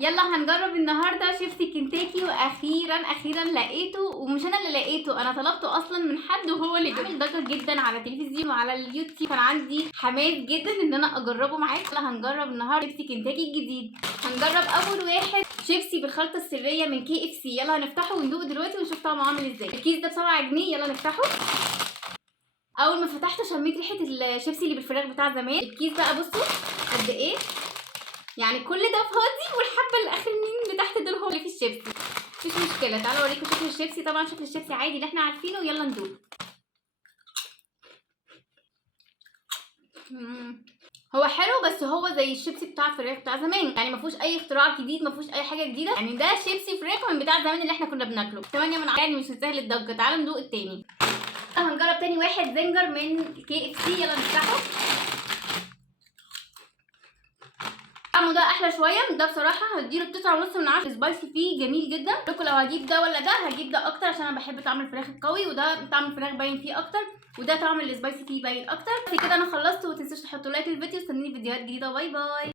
يلا هنجرب النهارده شيبسي كنتاكي، واخيرا لقيته. ومش انا اللي لقيته، انا طلبته اصلا من حد وهو اللي عامل ضجه جدا على التلفزيون وعلى اليوتيوب. كان عندي حماس جدا ان انا اجربه معاكم. يلا هنجرب النهارده شيبسي كنتاكي الجديد. هنجرب اول واحد شيبسي بالخلطه السريه من KFC. يلا هنفتحه وندوق دلوقتي ونشوف طعمه عامل ازاي. الكيس ده ب7 جنيه. يلا نفتحه. اول ما فتحته شميت ريحه الشيبسي اللي بالفراخ بتاع زمان. الكيس بقى بصوا قد ايه، يعني كل ده فاضي والحبه الاخرين اللي تحت دول هو اللي في الشيبسي. مفيش مشكله، تعالوا اوريكم شكل الشيبسي. طبعا شكل الشيبسي عادي اللي احنا عارفينه. يلا ندوق. هو حلو، بس هو زي الشيبسي بتاع الفراخ بتاع زمان، يعني ما فيهوش اي اختراع جديد، ما فيهوش اي حاجه جديده. يعني ده شيبسي فراخ من بتاع زمان اللي احنا كنا بناكله. 8 من 10، يعني مش مستاهل الضجه. تعالوا ندوق التاني. هنجرب تاني واحد زنجر من KFC. يلا نفتحه. طعمه ده احلى شويه. ده بصراحه هديله 9.5 من 10. سبايسي فيه جميل جدا. لكم لو هجيب ده ولا ده، هجيب ده اكتر عشان انا بحب طعم الفراخ القوي، وده طعم الفراخ باين فيه اكتر، وده طعم السبايسي فيه باين اكتر. كده انا خلصت، ومتنسوش تحطوا لايك للفيديو. استنوني فيديوهات جديده. باي باي.